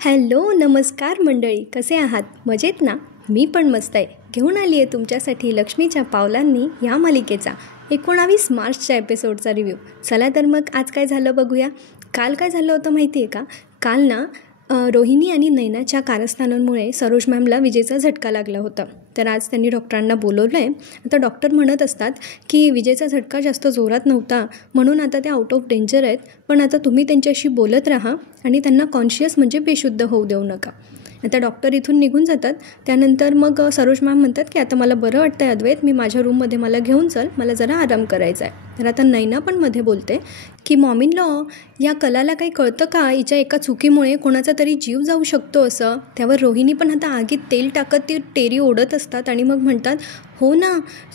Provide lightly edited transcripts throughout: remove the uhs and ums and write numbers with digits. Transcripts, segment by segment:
Hello नमस्कार मंडळी, कसे आहात? मजेत ना? मी पण मस्त आहे. घेऊन आली आहे तुमच्यासाठी लक्ष्मीच्या पावलांनी या मालिकेचा 19 मार्चच्या एपिसोडचा रिव्ह्यू. चला तर मग आज काय झालं बघूया. काल काय झालं होतं माहिती आहे का? काल ना रोहिणी आणि नैनाच्या कारस्थानांमुळे सरोज मॅमला विजेचा झटका लागला होता. तर आज त्यांनी डॉक्टरांना बोलवलं आहे. आता डॉक्टर म्हणत असतात की विजेचा झटका जास्त जोरात नव्हता, म्हणून आता ते आउट ऑफ डेंजर आहेत, पण आता तुम्ही त्यांच्याशी बोलत राहा आणि त्यांना कॉन्शियस म्हणजे बेशुद्ध होऊ देऊ नका. आता डॉक्टर इथून निघून जातात. त्यानंतर मग सरोज मॅम म्हणतात की आता मला बरं वाटतं आहे अद्वैत, मी माझ्या रूममध्ये मला घेऊन चल, मला जरा आराम करायचा आहे. तर आता नैना पण मध्ये बोलते की मॉम लॉ, या कलाला काही कळतं का? हिच्या एका चुकीमुळे कोणाचा तरी जीव जाऊ शकतो असं. त्यावर रोहिणी पण आता आगीत तेल टाकत ती टेरी ओढत असतात आणि मग म्हणतात हो ना,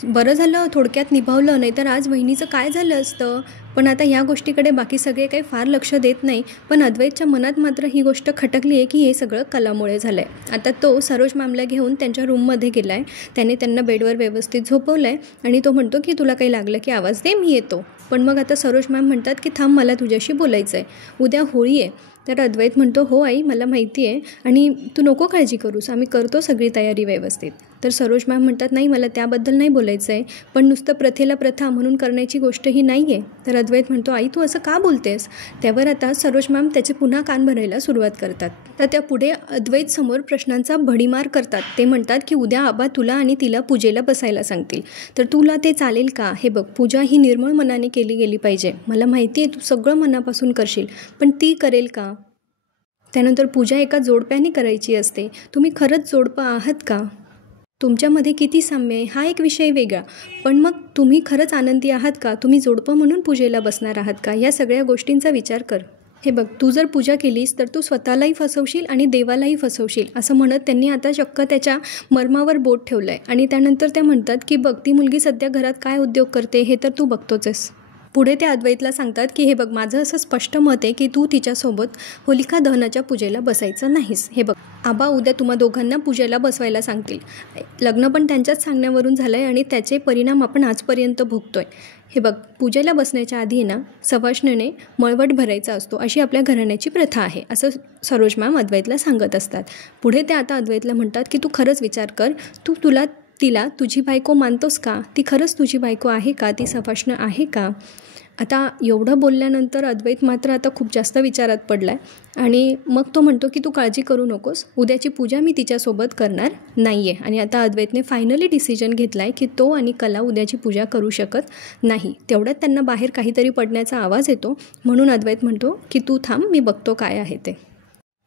बरं झालं थोडक्यात निभावलं, नाहीतर आज वहिनीचं काय झालं असतं. पण आता ह्या गोष्टीकडे बाकी सगळे काही फार लक्ष देत नाही, पण अद्वैतच्या मनात मात्र ही गोष्ट खटकली आहे की हे सगळं कलामुळे झालं आहे. आता तो सरोज मॅमला घेऊन त्यांच्या रूममध्ये गेला आहे. त्याने त्यांना बेडवर व्यवस्थित झोपवलं आहे आणि तो म्हणतो की तुला काही लागलं की आवाज दे, मी येतो. पण मग आता सरोज मॅम म्हणतात की थांब, मला तुझ्याशी बोलायचं आहे, उद्या होळी आहे. तर अद्वैत म्हणतो हो आई, मला माहिती आहे आणि तू नको काळजी करूस, आम्ही करतो सगळी तयारी व्यवस्थित. तर सरोज मॅम म्हणतात नाही, मला त्याबद्दल नाही बोलायचं आहे, पण नुसतं प्रथेला प्रथा म्हणून करण्याची गोष्ट ही नाही आहे. तर अद्वैत म्हणतो आई तू असं का बोलतेस? त्यावर आता सरोज मॅम त्याचे पुन्हा कान भरायला सुरुवात करतात. तर त्या पुढे अद्वैत समोर प्रश्नांचा भडीमार करतात. ते म्हणतात की उद्या आबा तुला आणि तिला पूजेला बसायला सांगतील, तर तुला ते चालेल का? हे बघ, पूजा ही निर्मळ मनाने केली गेली पाहिजे. मला माहिती आहे तू सगळं मनापासून करशील, पण ती करेल का? त्यानंतर पूजा एका जोडप्याने करायची असते. तुम्ही खरंच जोडपं आहात का? तुमच्यामध्ये किती साम्य आहे हा एक विषय वेगळा, पण मग तुम्ही खरंच आनंदी आहात का? तुम्ही जोडपं म्हणून पूजेला बसणार आहात का? या सगळ्या गोष्टींचा विचार कर. हे बघ, तू जर पूजा केलीस तर तू स्वतःलाही फसवशील आणि देवालाही फसवशील, असं म्हणत त्यांनी आता चक्क त्याच्या मर्मावर बोट ठेवलं आहे. आणि त्यानंतर त्या म्हणतात की बघ, ती मुलगी सध्या घरात काय उद्योग करते हे तर तू बघतोच आहेस. पुढे त्या अद्वैतला सांगतात की हे बघ, माझं असं स्पष्ट मत आहे की तू तिच्यासोबत होलिका दहनाच्या पूजेला बसायचं नाहीस. हे बघ, आबा उद्या तुम्हा दोघांना पूजेला बसवायला सांगतील. लग्न पण त्यांच्याच सांगण्यावरून झालं आहे आणि त्याचे परिणाम आपण आजपर्यंत भोगतो आहे. हे बघ, पूजेला बसण्याच्या आधी ना सवाष्णीने मळवट भरायचा असतो, अशी आपल्या घराण्याची प्रथा आहे, असं सरोज मॅम अद्वैतला सांगत असतात. पुढे ते आता अद्वैतला म्हणतात की तू खरंच विचार कर, तिला तुझी बायको मानतोस का? ती खरंच तुझी बायको आहे का? ती सवाष्ण आहे का? आता एवढं बोलल्यानंतर अद्वैत मात्र आता खूप जास्त विचारात पडला आहे आणि मग तो म्हणतो की तू काळजी करू नकोस, उद्याची पूजा मी तिच्यासोबत करणार नाही आहे. आणि आता अद्वैतने फायनली डिसिजन घेतला आहे की तो आणि कला उद्याची पूजा करू शकत नाही. तेवढ्यात त्यांना बाहेर काहीतरी पडण्याचा आवाज येतो, म्हणून अद्वैत म्हणतो की तू थांब, मी बघतो काय आहे ते.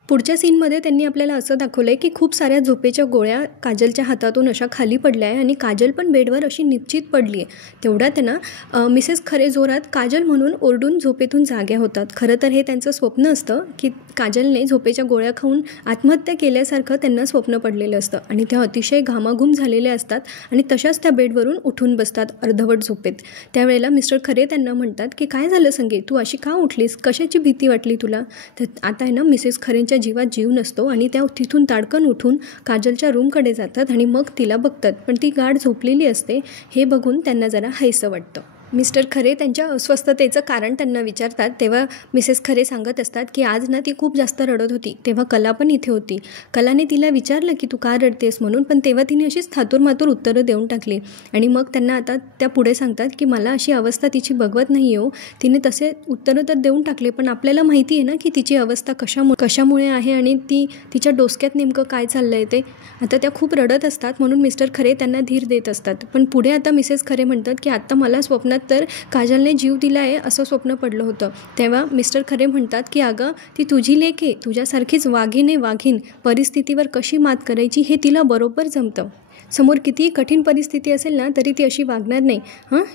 पुढच्या सीनमध्ये त्यांनी आपल्याला असं दाखवलं आहे की खूप साऱ्या झोपेच्या गोळ्या काजलच्या हातातून अशा खाली पडल्या आहे आणि काजल पण बेडवर अशी निश्चित पडली आहे. तेवढ्यात ना मिसेस खरे जोरात काजल म्हणून ओरडून झोपेतून जाग्या होतात. खरं तर हे त्यांचं स्वप्न असतं की काजलने झोपेच्या गोळ्या खाऊन आत्महत्या केल्यासारखं त्यांना स्वप्न पडलेलं असतं आणि त्या अतिशय घामाघूम झालेल्या असतात आणि तशाच त्या बेडवरून उठून बसतात अर्धवट झोपेत. त्यावेळेला मिस्टर खरे त्यांना म्हणतात की काय झालं संगीत, तू अशी का उठलीस? कशाची भीती वाटली तुला? तर आता आहे ना मिसेस खरेंच्या जीवात जीव नसतो आणि त्या तिथून ताडकन उठून काजलच्या रूमकडे जातात आणि मग तिला बघतात, पण ती गाढ झोपलेली असते. हे बघून त्यांना जरा हायसं वाटतं. मिस्टर खरे त्यांच्या अस्वस्थतेचं कारण त्यांना विचारतात, तेव्हा मिसेस खरे सांगत असतात की आज ना ती खूप जास्त रडत होती. तेव्हा कला पण इथे होती. कलाने तिला विचारलं की तू का रडतेस म्हणून, पण तेव्हा तिने अशीच थातूरमातूर उत्तरं देऊन टाकली. आणि मग त्यांना आता त्या पुढे सांगतात की मला अशी अवस्था तिची बघवत नाही हो, तिने तसे उत्तरं तर देऊन टाकले, पण आपल्याला माहिती आहे ना की तिची अवस्था कशामुळे आहे आणि तिच्या डोसक्यात नेमकं काय चाललं आहे ते. आता त्या खूप रडत असतात, म्हणून मिस्टर खरे त्यांना धीर देत असतात. पण पुढे आता मिसेस खरे म्हणतात की आत्ता मला स्वप्नात तर काजलने जीव दिला आहे असं स्वप्न पडलं होतं. तेव्हा मिस्टर खरे म्हणतात की अगं, ती तुझी लेक आहे, तुझ्यासारखीच वाघीण परिस्थितीवर कशी मात करायची हे तिला बरोबर जमतं. समोर कितीही कठीण परिस्थिती असेल ना तरी ती अशी वागणार नाही.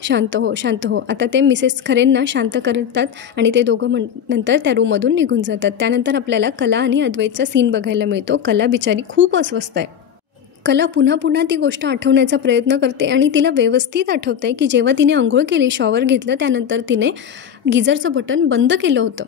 शांत हो. आता ते मिसेस खरेंना शांत करतात आणि ते दोघं नंतर त्या रूममधून निघून जातात. त्यानंतर आपल्याला कला आणि अद्वैतचा सीन बघायला मिळतो. कला बिचारी खूप अस्वस्थ आहे. कला पुन्हा ती गोष्ट आठवण्याचा प्रयत्न करते आणि तिला व्यवस्थित आठवतं आहे की जेव्हा तिने अंघोळ केली, शॉवर घेतलं, त्यानंतर तिने गिझरचं बटन बंद केलं होतं.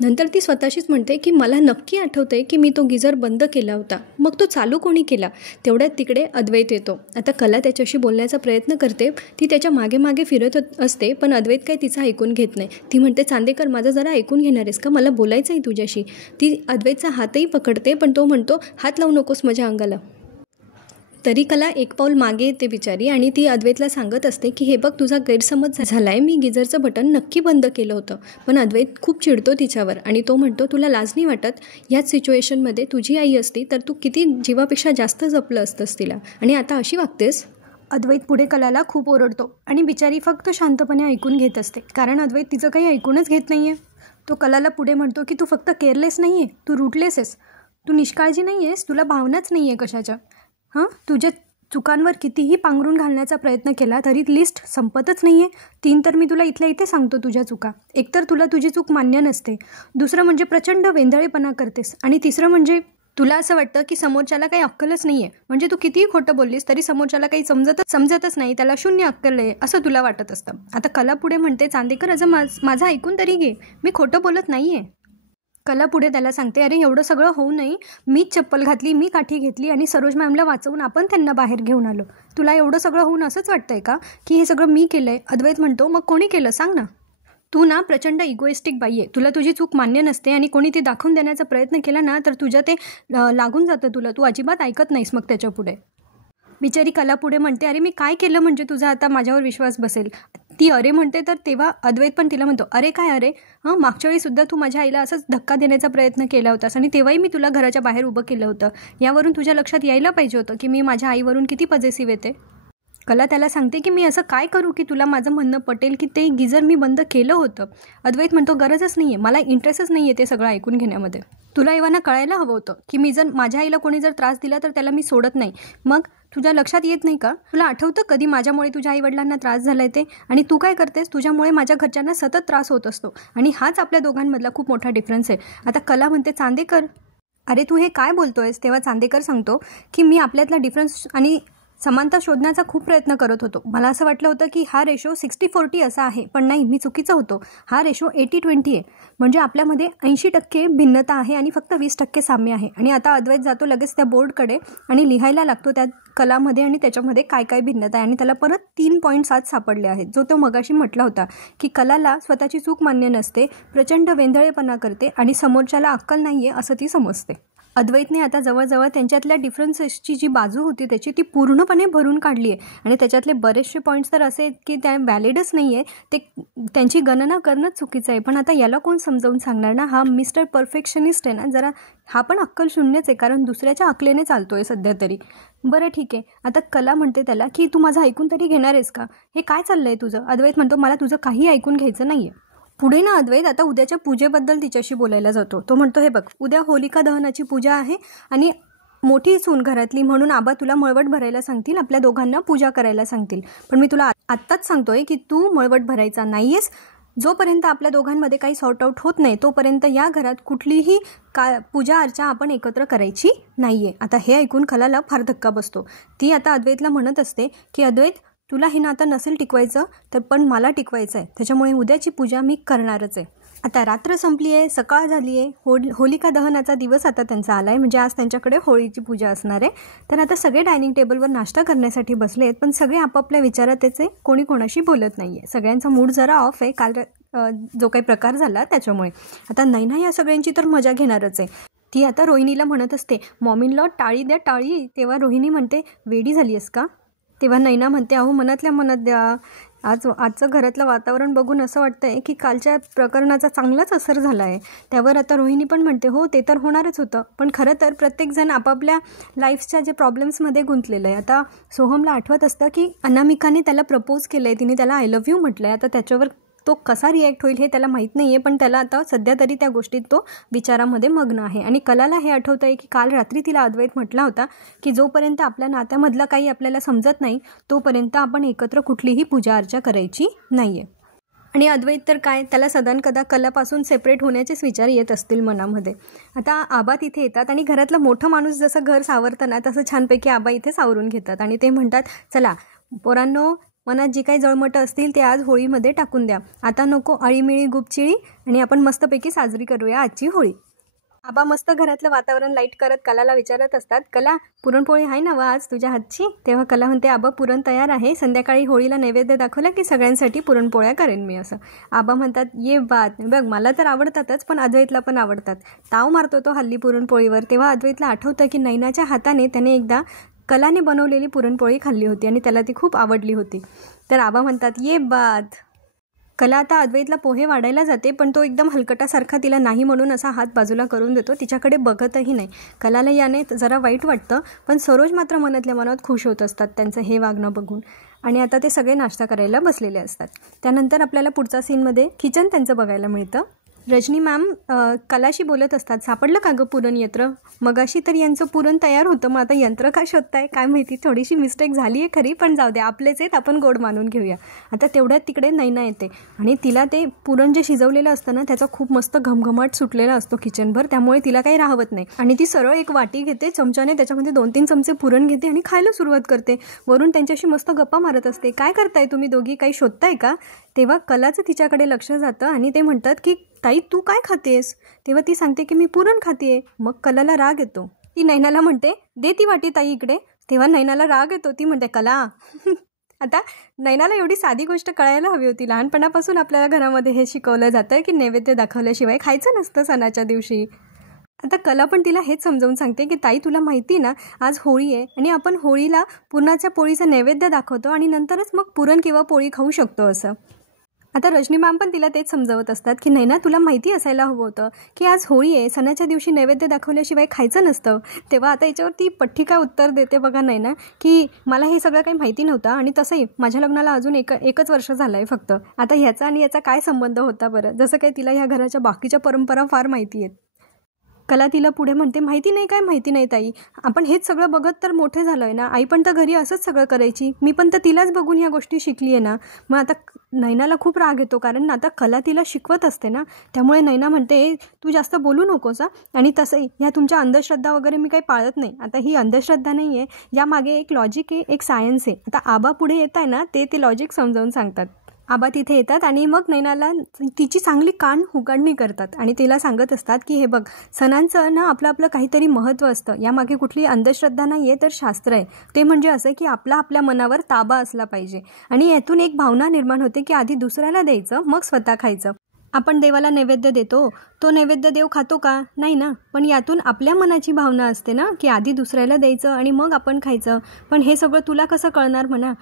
नंतर ती स्वतःशीच म्हणते की मला नक्की आठवतंय की मी तो गिझर बंद केला होता, मग तो चालू कोणी केला. तेवढ्यात तिकडे अद्वैत येतो. आता कला त्याच्याशी बोलण्याचा प्रयत्न करते. ती त्याच्या मागे मागे फिरत असते, पण अद्वैत काय तिचं ऐकून घेत नाही. ती म्हणते, चांदेकर माझं जरा ऐकून घेणार आहेस का, मला बोलायचं आहे तुझ्याशी. ती अद्वैतचा हातही पकडते, पण तो म्हणतो हात लावू नकोस माझ्या अंगाला. तरी कला एक पाऊल मागे येते बिचारी आणि ती अद्वैतला सांगत असते की हे बघ तुझा गैरसमज झाला आहे, मी गिझरचं बटन नक्की बंद केलं होतं. पण अद्वैत खूप चिडतो तिच्यावर आणि तो म्हणतो तुला लाज नाही वाटत, ह्याच सिच्युएशनमध्ये तुझी आई असती तर तू किती जीवापेक्षा जास्त जपलं असतंस तिला आणि आता अशी वागतेस. अद्वैत पुढे कलाला खूप ओरडतो आणि बिचारी फक्त शांतपणे ऐकून घेत असते, कारण अद्वैत तिचं काही ऐकूनच घेत नाही आहे. तो कलाला पुढे म्हणतो की तू फक्त केअरलेस नाही आहे, तू रूटलेस आहेस, तू निष्काळजी नाही आहेस, तुला भावनाच नाही आहे कशाच्या. तुझ्या चुकांवर कितीही पांघरून घालण्याचा प्रयत्न केला तरी लिस्ट संपतच नाही आहे. 3 तर मी तुला इथल्या इथे सांगतो तुझ्या चुका. एकतर तुला तुझी चूक मान्य नसते, दुसरं म्हणजे प्रचंड वेंधळेपणा करतेस आणि तिसरं म्हणजे तुला असं वाटतं की समोरच्याला काही अक्कलच नाही आहे. म्हणजे तू कितीही खोटं बोललीस तरी समोरच्याला काही समजतच नाही, त्याला शून्य अक्कल आहे असं तुला वाटत असतं. आता कला पुढे म्हणते, चांदेकर असं माझं ऐकून तरी घे, मी खोटं बोलत नाही आहे. कला पुढे त्याला सांगते, अरे एवढं सगळं होऊ नये, मीच चप्पल घातली, मी काठी घेतली आणि सरोज मॅमला वाचवून आपण त्यांना बाहेर घेऊन आलो. तुला एवढं सगळं होऊन असंच वाटतंय का की हे सगळं मी केलं आहे. अद्वैत म्हणतो, मग कोणी केलं सांग ना. तू ना प्रचंड इगोइस्टिक बाई आहे, तुला तुझी चूक मान्य नसते आणि कोणी ते दाखवून देण्याचा प्रयत्न केला ना तर तुझं ते लागून जातं तुला, तू अजिबात ऐकत नाहीस मग त्याच्या पुढे. बिचारी कला पुढे म्हणते, अरे मी काय केलं म्हणजे तुझा आता माझ्यावर विश्वास बसेल. ती अरे म्हणते तर तेव्हा अद्वैत पण तिला म्हणतो, अरे काय अरे, मागच्या वेळीसुद्धा तू माझ्या आईला असंच धक्का देण्याचा प्रयत्न केला होतास आणि तेव्हाही मी तुला घराच्या बाहेर उभं केलं होतं. यावरून तुझ्या लक्षात यायला पाहिजे होतं की मी माझ्या आईवरून किती पॉझेसिव्ह येते. कला त्याला सांगते की मी असं काय करू की तुला माझं म्हणणं पटेल की ते गिझर मी बंद केलं होतं. अद्वैत म्हणतो, गरजच नाही आहे, मला इंटरेस्टच नाही आहे ते सगळं ऐकून घेण्यामध्ये. तुला एव्हाना कळायला हवं होतं की मी जर माझ्या आईला कोणी जर त्रास दिला तर त्याला मी सोडत नाही. मग तुझ्या लक्षात येत नाही का, तुला आठवतं कधी माझ्यामुळे तुझ्या आईवडिलांना त्रास झाला आहे ते, आणि तू काय करतेस, तुझ्यामुळे माझ्या घरच्यांना सतत त्रास होत असतो आणि हाच आपल्या दोघांमधला खूप मोठा डिफरन्स आहे. आता कला म्हणते, चांदेकर अरे तू हे काय बोलतोयस. तेव्हा चांदेकर सांगतो की मी आपल्यातला डिफरन्स आणि समानता शोधण्याचा खूप प्रयत्न करत होतो. मला असं वाटलं होतं की हा रेशो 60-40 असा आहे, पण नाही, मी चुकीचं होतो. हा रेशो 80-20 आहे, म्हणजे आपल्यामध्ये 80% भिन्नता आहे आणि फक्त 20% साम्य आहे. आणि आता अद्वैत जातो लगेच त्या बोर्डकडे आणि लिहायला लागतो त्या कलामध्ये आणि त्याच्यामध्ये काय काय भिन्नता आहे आणि त्याला परत 3 पॉईंट्स आज सापडले आहेत, जो तो मगाशी म्हटला होता की कलाला स्वतःची चूक मान्य नसते, प्रचंड वेंधळेपणा करते आणि समोरच्याला अक्कल नाही आहे असं ती समजते. अद्वैतने आता जवळजवळ त्यांच्यातल्या डिफरन्सेसची जी बाजू होती त्याची ती पूर्णपणे भरून काढली आहे आणि त्याच्यातले बरेचसे पॉईंट्स तर असे आहेत की त्या व्हॅलिडच नाही आहे, ते त्यांची गणना करणंच चुकीचं आहे. पण आता याला कोण समजावून सांगणार ना, हा मिस्टर परफेक्शनिस्ट आहे ना, जरा हा पण अक्कल शून्यच आहे, कारण दुसऱ्याच्या अकलेने चालतो आहे सध्या तरी. बरं ठीक आहे. आता कला म्हणते त्याला की तू माझं ऐकून तरी घेणार आहेस का, हे काय चाललं आहे तुझं. अद्वैत म्हणतो, मला तुझं काही ऐकून घ्यायचं नाही आहे. पुढे ना अद्वैत आता उद्याच्या पूजेबद्दल तिच्याशी बोलायला जातो. तो म्हणतो, हे बघ, उद्या होलिका दहनाची पूजा आहे आणि मोठी सून घरातली म्हणून आबा तुला मळवट भरायला सांगतील, आपल्या दोघांना पूजा करायला सांगतील. पण मी तुला आत्ताच सांगतोय की तू मळवट भरायचा नाही आहेस. जोपर्यंत आपल्या दोघांमध्ये काही सॉर्ट आऊट होत नाही तोपर्यंत या घरात कुठलीही पूजा अर्चा आपण एकत्र करायची नाही आहे. आता हे ऐकून कलाला फार धक्का बसतो. ती आता अद्वैतला म्हणत असते की अद्वैत, तुला हे नातं नसेल टिकवायचं तर पण मला टिकवायचं आहे, त्याच्यामुळे उद्याची पूजा मी करणारच आहे. आता रात्र संपली आहे, सकाळ झाली आहे, होलिका दहनाचा दिवस आता त्यांचा आला आहे, म्हणजे आज त्यांच्याकडे होळीची पूजा असणार आहे. तर आता सगळे डायनिंग टेबलवर नाश्ता करण्यासाठी बसले आहेत, पण सगळे आपापल्या विचारात त्याचे कोणी कोणाशी बोलत नाही आहे. सगळ्यांचा मूड जरा ऑफ आहे काल जो काही प्रकार झाला त्याच्यामुळे. आता नैना या सगळ्यांची तर मजा घेणारच आहे. ती आता रोहिणीला म्हणत असते, मॉमीला टाळी द्या टाळी. तेव्हा रोहिणी म्हणते, वेडी झाली आहेस का. तेव्हा नैना म्हणते, अहो मनातल्या मनात द्या. आजचं घरातलं वातावरण बघून असं वाटतं आहे की कालच्या प्रकरणाचा चांगलाच असर झाला आहे. त्यावर आता रोहिणी पण म्हणते, हो ते तर होणारच होतं, पण खरं तर प्रत्येकजण आपापल्या लाईफच्या जे प्रॉब्लेम्समध्ये गुंतलेलं आहे. आता सोहमला आठवत असतं की अनामिकाने त्याला प्रपोज केलं आहे, तिने त्याला आय लव्ह यू म्हटलं आहे. आता त्याच्यावर तो कसा रिॲक्ट होईल हे त्याला माहीत नाही आहे, पण त्याला आता सध्या तरी त्या गोष्टीत तो विचारामध्ये मग्न आहे. आणि कलाला हे आठवतं आहे की काल रात्री तिला अद्वैत म्हटला होता की जोपर्यंत आपल्या नात्यामधलं काही आपल्याला समजत नाही तोपर्यंत आपण एकत्र कुठलीही पूजा अर्चा करायची नाही आहे. आणि अद्वैत तर काय, त्याला सदानकदा कलापासून सेपरेट होण्याचेच विचार येत असतील मनामध्ये. आता आबा तिथे येतात आणि घरातला मोठा माणूस जसं घर सावरतं ना तसं छानपैकी आबा इथे सावरून घेतात आणि ते म्हणतात, चला पोरांनो, मनात जी काही जळमटं असतील ते आज होळीमध्ये टाकून द्या. आता नको अळीमिळी गुपचिळी आणि आपण मस्तपैकी साजरी करूया आजची होळी. आबा मस्त घरातलं वातावरण लाईट करत कलाला विचारत असतात, कला पुरणपोळी आहे ना व आज तुझ्या हातची? तेव्हा कला म्हणते, आबा पुरण तयार आहे, संध्याकाळी होळीला नैवेद्य दाखवला की सगळ्यांसाठी पुरणपोळ्या करेन मी असं. आबा म्हणतात, ये बात बघ, मला तर आवडतातच पण अद्वैतला पण आवडतात. ताव मारतो तो हल्ली पुरणपोळीवर. तेव्हा अद्वैतला आठवतं की नैनाच्या हाताने त्याने एकदा कलाने बनवलेली पुरणपोळी खाल्ली होती आणि त्याला ती खूप आवडली होती. तर आबा म्हणतात, ये बात. कला आता अद्वैतला पोहे वाढायला जाते पण तो एकदम हलकटासारखा तिला नाही म्हणून असा हात बाजूला करून देतो, तिच्याकडे बघतही नाही. कलाला याने जरा वाईट वाटतं पण सरोज मात्र मनातल्या मनात खुश होत असतात त्यांचं हे वागणं बघून. आणि आता ते सगळे नाश्ता करायला बसलेले असतात. त्यानंतर आपल्याला पुढच्या सीनमध्ये किचन त्यांचं बघायला मिळतं. रजनी मॅम कलाशी बोलत असतात, सापडलं का गं पुरण यंत्र? मगाशी तर यांचं पुरण तयार होतं, मग आता यंत्र का शोधताय काय माहिती. थोडीशी मिस्टेक झाली आहे खरी पण जाऊ दे, आपलेच आहेत, आपण गोड मानून घेऊया. आता तेवढ्यात तिकडे नैना येते आणि तिला ते पुरण जे शिजवलेलं असतं ना त्याचा खूप मस्त घमघमाट सुटलेला असतो किचनभर, त्यामुळे तिला काही राहत नाही आणि ती सरळ एक वाटी घेते, चमच्याने त्याच्यामध्ये 2-3 चमचे पुरण घेते आणि खायला सुरुवात करते. वरून त्यांच्याशी मस्त गप्पा मारत असते. काय करताय तुम्ही दोघी, काही शोधताय का? तेव्हा कलाचं तिच्याकडे लक्ष जातं आणि ते म्हणतात की ताई तू काय खातेस? तेव्हा ती सांगते की मी पुरण खाते. मग कलाला राग येतो. ती नैनाला म्हणते, दे ती वाटी ताई इकडे. तेव्हा नैनाला राग येतो. ती म्हणते, कला आता नैनाला एवढी साधी गोष्ट कळायला हवी होती. लहानपणापासून आपल्याला घरामध्ये हे शिकवलं जातं की नैवेद्य दाखवल्याशिवाय खायचं नसतं सणाच्या दिवशी. आता कला पण तिला हेच समजावून सांगते की ताई तुला माहिती ना आज होळी आहे आणि आपण होळीला पुरणाच्या पोळीचा नैवेद्य दाखवतो आणि नंतरच मग पुरण किंवा पोळी खाऊ शकतो असं. आता रजनी मॅम पण तिला तेच समजावत असतात की नैना तुला माहिती असायला हवं होतं की आज होळी आहे, सणाच्या दिवशी नैवेद्य दाखवल्याशिवाय खायचं नसतं. तेव्हा आता याच्यावरती पठ्ठिका उत्तर देते बघा नैना की मला हे सगळं काही माहिती नव्हतं आणि तसंही माझ्या लग्नाला अजून एकच वर्ष झालं आहे फक्त. आता ह्याचा आणि याचा काय संबंध होता बरं? जसं काही तिला ह्या घराच्या बाकीच्या परंपरा फार माहिती आहेत. कला तिला पुढे म्हणते, माहिती नाही काय माहिती नाही ताई, आपण हेच सगळं बघत तर मोठे झालो आहे ना. आई पण तर घरी असंच सगळं करायची, मी पण तर तिलाच बघून ह्या गोष्टी शिकली आहे ना. मग आता नैनाला खूप राग येतो कारण आता कला तिला शिकवत असते ना. त्यामुळे नैना म्हणते, तू जास्त बोलू नकोस आणि तसंही ह्या तुमच्या अंधश्रद्धा वगैरे मी काही पाळत नाही. आता ही अंधश्रद्धा नाही आहे, यामागे एक लॉजिक आहे, एक सायन्स आहे. आता आबा पुढे येत आहे ना ते लॉजिक समजावून सांगतात. आबा तिथे येतात आणि मग नैनाला तिची चांगली कान उघडणी करतात आणि तिला सांगत असतात की हे बघ, सणांचं ना आपलं आपलं काहीतरी महत्त्व असतं, यामागे कुठली अंधश्रद्धा नाही आहे तर शास्त्र आहे. ते म्हणजे असं की आपल्या मनावर ताबा असला पाहिजे आणि यातून एक भावना निर्माण होते की आधी दुसऱ्याला द्यायचं मग स्वतः खायचं. आपण देवाला नैवेद्य देतो, तो नैवेद्य देव खातो का? नाही ना. पण यातून आपल्या मनाची भावना असते ना की आधी दुसऱ्याला द्यायचं आणि मग आपण खायचं. पण हे सगळं तुला कसं कळणार म्हणा,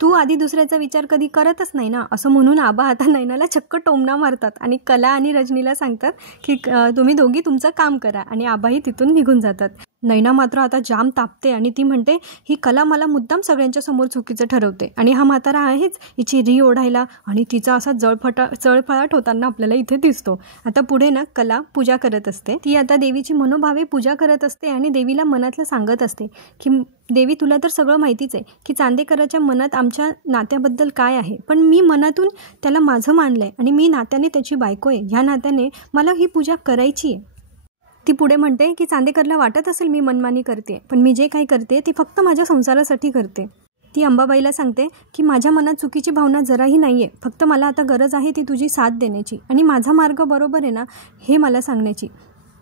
तू आधी दुसऱ्याचा विचार कधी करतच नाही ना. असं म्हणून आबा आता नैनाला चक्क टोमणा मारतात आणि कला आणि रजनीला सांगतात की तुम्ही दोघी तुमचं काम करा आणि आबाही तिथून निघून जातात. नैना मात्र आता जाम तापते आणि ती म्हणते, ही कला मला मुद्दाम सगळ्यांच्या समोर चुकीचं ठरवते आणि हा म्हातारा आहेच हिची री ओढायला आणि तिचा असा जळफळाट होताना आपल्याला इथे दिसतो. आता पुढे ना कला पूजा करत असते. ती आता देवीची मनोभावे पूजा करत असते आणि देवीला मनातलं सांगत असते की देवी तुला तर सगळं माहितीच आहे की चांदेकराच्या मनात आमच्या नात्याबद्दल काय आहे, पण मी मनातून त्याला माझं मानलं आहे आणि मी नात्याने त्याची बायको आहे, ह्या नात्याने मला ही पूजा करायची आहे. ती पुढे म्हणते की चांदेकरला वाटत असेल मी मनमानी करते, पण मी जे काही करते ते फक्त माझ्या संसारासाठी करते. ती अंबाबाईला सांगते की माझ्या मनात चुकीची भावना जराही नाही आहे, फक्त मला आता गरज आहे ती तुझी साथ देण्याची आणि माझा मार्ग बरोबर आहे ना हे मला सांगण्याची.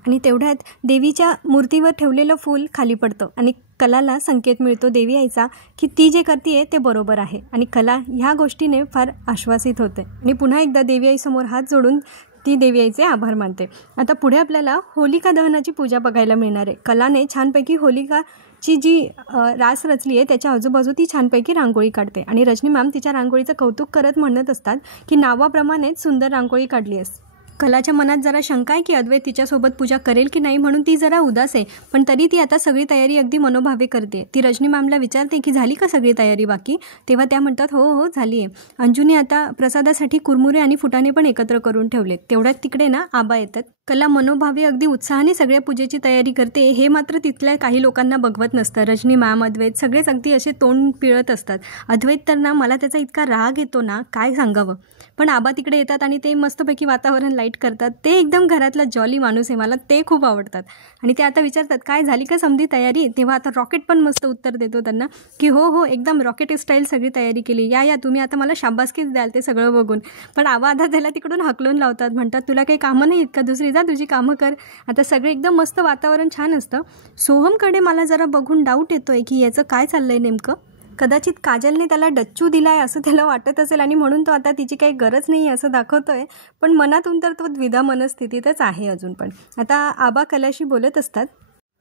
आणि तेवढ्यात देवीच्या मूर्तीवर ठेवलेलं फूल खाली पडतं आणि कलाला संकेत मिळतो देवी आईचा की ती जे करते ते बरोबर आहे आणि कला ह्या गोष्टीने फार आश्वासित होते आणि पुन्हा एकदा देवी आईसमोर हात जोडून ती देवी आईचे आभार मानते. आता पुढे आपल्याला होलिका दहनाची पूजा बघायला मिळणार आहे. कलाने छानपैकी होलिकाची जी रास रचली आहे त्याच्या आजूबाजू ती छानपैकी रांगोळी काढते आणि रजनी मॅम तिच्या रांगोळीचं कौतुक करत म्हणत असतात की नावाप्रमाणेच सुंदर रांगोळी काढली आहेस. कलाच्या मनात जरा शंका आहे की अद्वैत तिच्यासोबत पूजा करेल की नाही म्हणून ती जरा उदास आहे, पण तरी ती आता सगळी तयारी अगदी मनोभावे करते. ती रजनी मॅमला विचारते की झाली का सगळी तयारी बाकी? तेव्हा त्या म्हणतात हो झाली आहे. अंजूने आता प्रसादासाठी कुरमुरे आणि फुटाणे पण एकत्र करून ठेवलेत. तेवढ्यात तिकडे ना आबा येतात कला मनोभावे अगदी उत्साहाने सगळ्या पूजेची तयारी करते, हे मात्र तिथल्या काही लोकांना बघवत नसतं. रजनी मॅम, अद्वैत सगळेच अगदी असे तोंड पिळत असतात. अद्वैत तर ना, मला त्याचा इतका राग येतो ना, काय सांगावं. पण आबा तिकडे येतात आणि ते मस्तपैकी वातावरण लाईट करतात. ते एकदम घरातला जॉली माणूस आहे, मला ते खूप आवडतात. आणि ते आता विचारतात, काय झाली का समधी तयारी? तेव्हा आता रॉकेट पण मस्त उत्तर देतो त्यांना की हो एकदम रॉकेट स्टाईल सगळी तयारी केली, या तुम्ही आता मला शाबासकीच द्याल ते सगळं बघून. पण आबा आता त्याला तिकडून हकलून लावतात, म्हणतात तुला काही कामं नाही का दुसरी, जा तुझी कामं कर. आता सगळे एकदम मस्त वातावरण छान असतं. सोहमकडे मला जरा बघून डाऊट येतोय की याचं काय चाललंय नेमकं. कदाचित काजलने त्याला डच्चू दिलाय असं त्याला वाटत असेल आणि म्हणून तो आता तिची काही गरज नाही असं दाखवतोय. पण मनातून तर तो द्विधा मनस्थितीतच आहे अजून पण. आता आबा कलाशी बोलत असतात.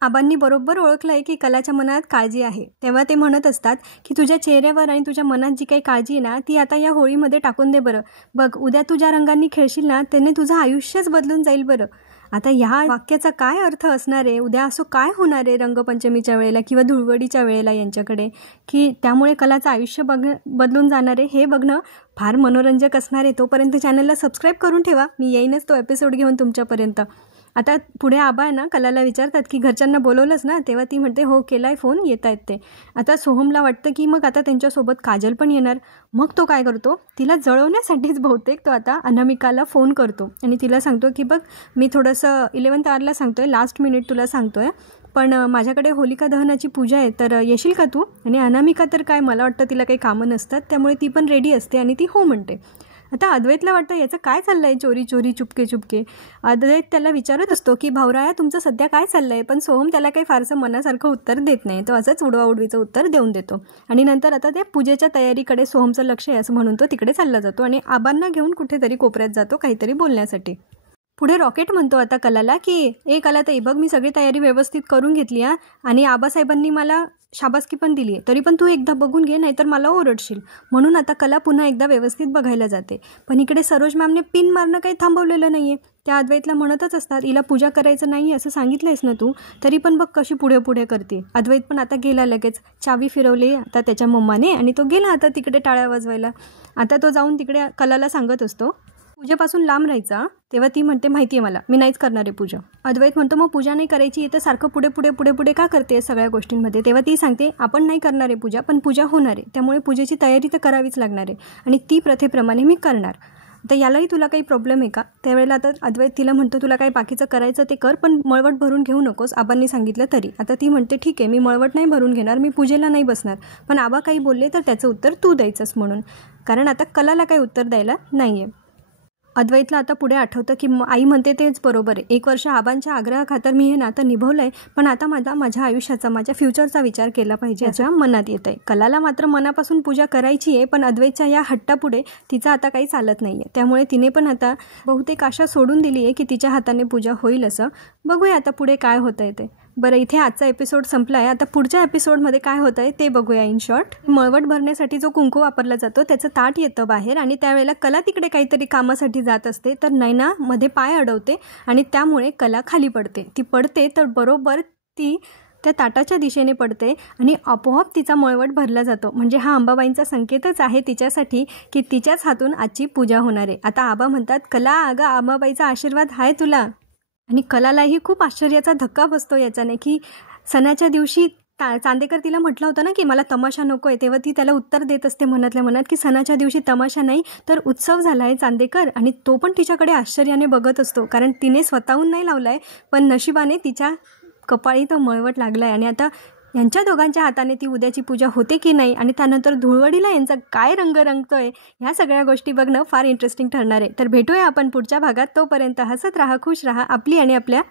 आबांनी बरोबर ओळखलं आहे की कलाच्या मनात काळजी आहे. तेव्हा ते म्हणत असतात की तुझ्या चेहऱ्यावर आणि तुझ्या मनात जी काही काळजी आहे ना, ती आता या होळीमध्ये टाकून दे बरं. बघ, उद्या तू ज्या रंगांनी खेळशील ना, त्याने तुझं आयुष्यच बदलून जाईल बरं. आता ह्या वाक्याचा काय अर्थ असणार आहे, उद्या असं काय होणार आहे रंगपंचमीच्या वेळेला किंवा धुळवडीच्या वेळेला यांच्याकडे, की त्यामुळे कलाचं आयुष्य बदलून जाणार आहे, हे बघणं फार मनोरंजक असणार आहे. तोपर्यंत चॅनलला सबस्क्राईब करून ठेवा, मी येईनच तो एपिसोड घेऊन तुमच्यापर्यंत. आता पुढे आबा आहे ना, कलाला विचारतात की घरच्यांना बोलवलंच ना, तेव्हा ती म्हणते हो केलाय फोन, येत आहेत ते. आता सोहमला वाटतं की मग आता त्यांच्यासोबत काजल पण येणार. मग तो काय करतो, तिला जळवण्यासाठीच बहुतेक तो आता अनामिकाला फोन करतो आणि तिला सांगतो की बघ, मी थोडंसं 11th आवरला सांगतोय, लास्ट मिनिट तुला सांगतोय, पण माझ्याकडे होलिका दहनाची पूजा आहे, तर येशील का तू? आणि अनामिका तर काय, मला वाटतं तिला काही कामं नसतात, त्यामुळे ती पण रेडी असते आणि ती हो म्हणते. आता अद्वैतला वाटतं याचं काय चाललं आहे, चोरी चोरी चुपके चुपके. अद्वैत त्याला विचारत असतो की भावराया तुमचं सध्या काय चाललं आहे, पण सोहम त्याला काही फारसं मनासारखं उत्तर देत नाही. तो असंच उडवाउडवीचं उत्तर देऊन देतो. आणि नंतर आता त्या पूजेच्या तयारीकडे सोहमचं लक्ष आहे असं म्हणून तो तिकडे चालला जातो आणि आबांना घेऊन कुठेतरी कोपऱ्यात जातो काहीतरी बोलण्यासाठी. पुढे रॉकेट म्हणतो आता कलाला की कला ताई बघ, मी सगळी तयारी व्यवस्थित करून घेतली आहे आणि आबासाहेबांनी मला शाबासकी पण दिली आहे, तरी पण तू एकदा बघून घे, नाहीतर मला ओरडशील. म्हणून आता कला पुन्हा एकदा व्यवस्थित बघायला जाते. पण इकडे सरोज मॅमने पिन मारणं काही थांबवलेलं नाही आहे. त्या अद्वैतला म्हणतच असतात, हिला पूजा करायचं नाही असं सांगितलंयस ना तू, तरी पण बघ कशी पुढे पुढे करते. अद्वैत पण आता गेला, लगेच चावी फिरवली आता त्याच्या मम्माने आणि तो गेला आता तिकडे टाळ्या वाजवायला. आता तो जाऊन तिकडे कलाला सांगत असतो पूजेपासून लांब राहायचा. तेव्हा ती म्हणते माहिती आहे मला, मी नाहीच करणार आहे पूजा. अद्वैत म्हणतो मग पूजा नाही करायची तर सारखं पुढे पुढे पुढे पुढे का करते सगळ्या गोष्टींमध्ये. तेव्हा ती सांगते आपण नाही करणार आहे पूजा, पण पूजा होणार आहे, त्यामुळे पूजेची तयारी तर करावीच लागणार आहे आणि ती प्रथेप्रमाणे मी करणार. तर यालाही तुला काही प्रॉब्लेम आहे का? त्यावेळेला आता अद्वैत तिला म्हणतो तुला काही बाकीचं करायचं ते कर, पण मळवट भरून घेऊ नकोस, आबांनी सांगितलं तरी. आता ती म्हणते ठीक आहे, मी मळवट नाही भरून घेणार, मी पूजेला नाही बसणार, पण आबा काही बोलले तर त्याचं उत्तर तू द्यायचंस म्हणून, कारण आता कलाला काही उत्तर द्यायला नाही आहे. अद्वैतला आता पुढे आठवतं की आई म्हणते तेच बरोबर आहे, 1 वर्ष आबांच्या आग्रहाखातर मी हे नातं निभवलं आहे, पण आता माझ्या आयुष्याचा, माझ्या फ्युचरचा विचार केला पाहिजे याच्या मनात येत आहे. कलाला मात्र मनापासून पूजा करायची आहे, पण अद्वैतच्या या हट्टापुढे तिचं आता काही चालत नाही आहे. त्यामुळे तिने पण आता बहुतेक आशा सोडून दिली आहे की तिच्या हाताने पूजा होईल असं. बघूया आता पुढे काय होतं आहे ते. बरं, इथे आजचा एपिसोड संपला आहे. आता पुढच्या एपिसोडमध्ये काय होतं आहे ते बघूया. इन शॉर्ट, मळवट भरण्यासाठी जो कुंकू वापरला जातो त्याचं ताट येतं बाहेर आणि त्यावेळेला कला तिकडे काहीतरी कामासाठी जात असते, तर नैना मध्ये पाय अडवते आणि त्यामुळे कला खाली पडते. ती पडते तर बरोबर ती त्या ताटाच्या दिशेने पडते आणि आपोआप तिचा मळवट भरला जातो. म्हणजे हा अंबाबाईंचा संकेतच आहे तिच्यासाठी की तिच्याच हातून आजची पूजा होणार आहे. आता आबा म्हणतात कला अगं अंबाबाईचा आशीर्वाद आहे तुला. आणि कलालाही खूप आश्चर्याचा धक्का बसतो याच्याने की सणाच्या दिवशी चांदेकर तिला म्हटलं होतं ना की मला तमाशा नको आहे, तेव्हा ती त्याला उत्तर देत असते मनातल्या मनात की सणाच्या दिवशी तमाशा नाही तर उत्सव झाला आहे चांदेकर. आणि तो पण तिच्याकडे आश्चर्याने बघत असतो, कारण तिने स्वतःहून नाही लावला आहे, पण नशिबाने तिच्या कपाळी तो मळवट लागला आहे. आणि आता यांच्या दोघांच्या हाताने ती उद्याची पूजा होते की नाही आणि त्यानंतर धुळवडीला यांचा काय रंग रंगतोय, ह्या सगळ्या गोष्टी बघणं फार इंटरेस्टिंग ठरणार आहे. तर भेटूया आपण पुढच्या भागात. तोपर्यंत हसत राहा, खुश राहा, आपली आणि आपल्या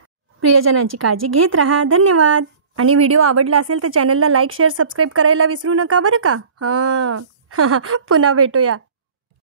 प्रियजनांची काळजी घेत राहा. धन्यवाद. आणि व्हिडिओ आवडला असेल तर चॅनलला लाईक, शेअर, सबस्क्राईब करायला विसरू नका बरं का. पुन्हा भेटूया.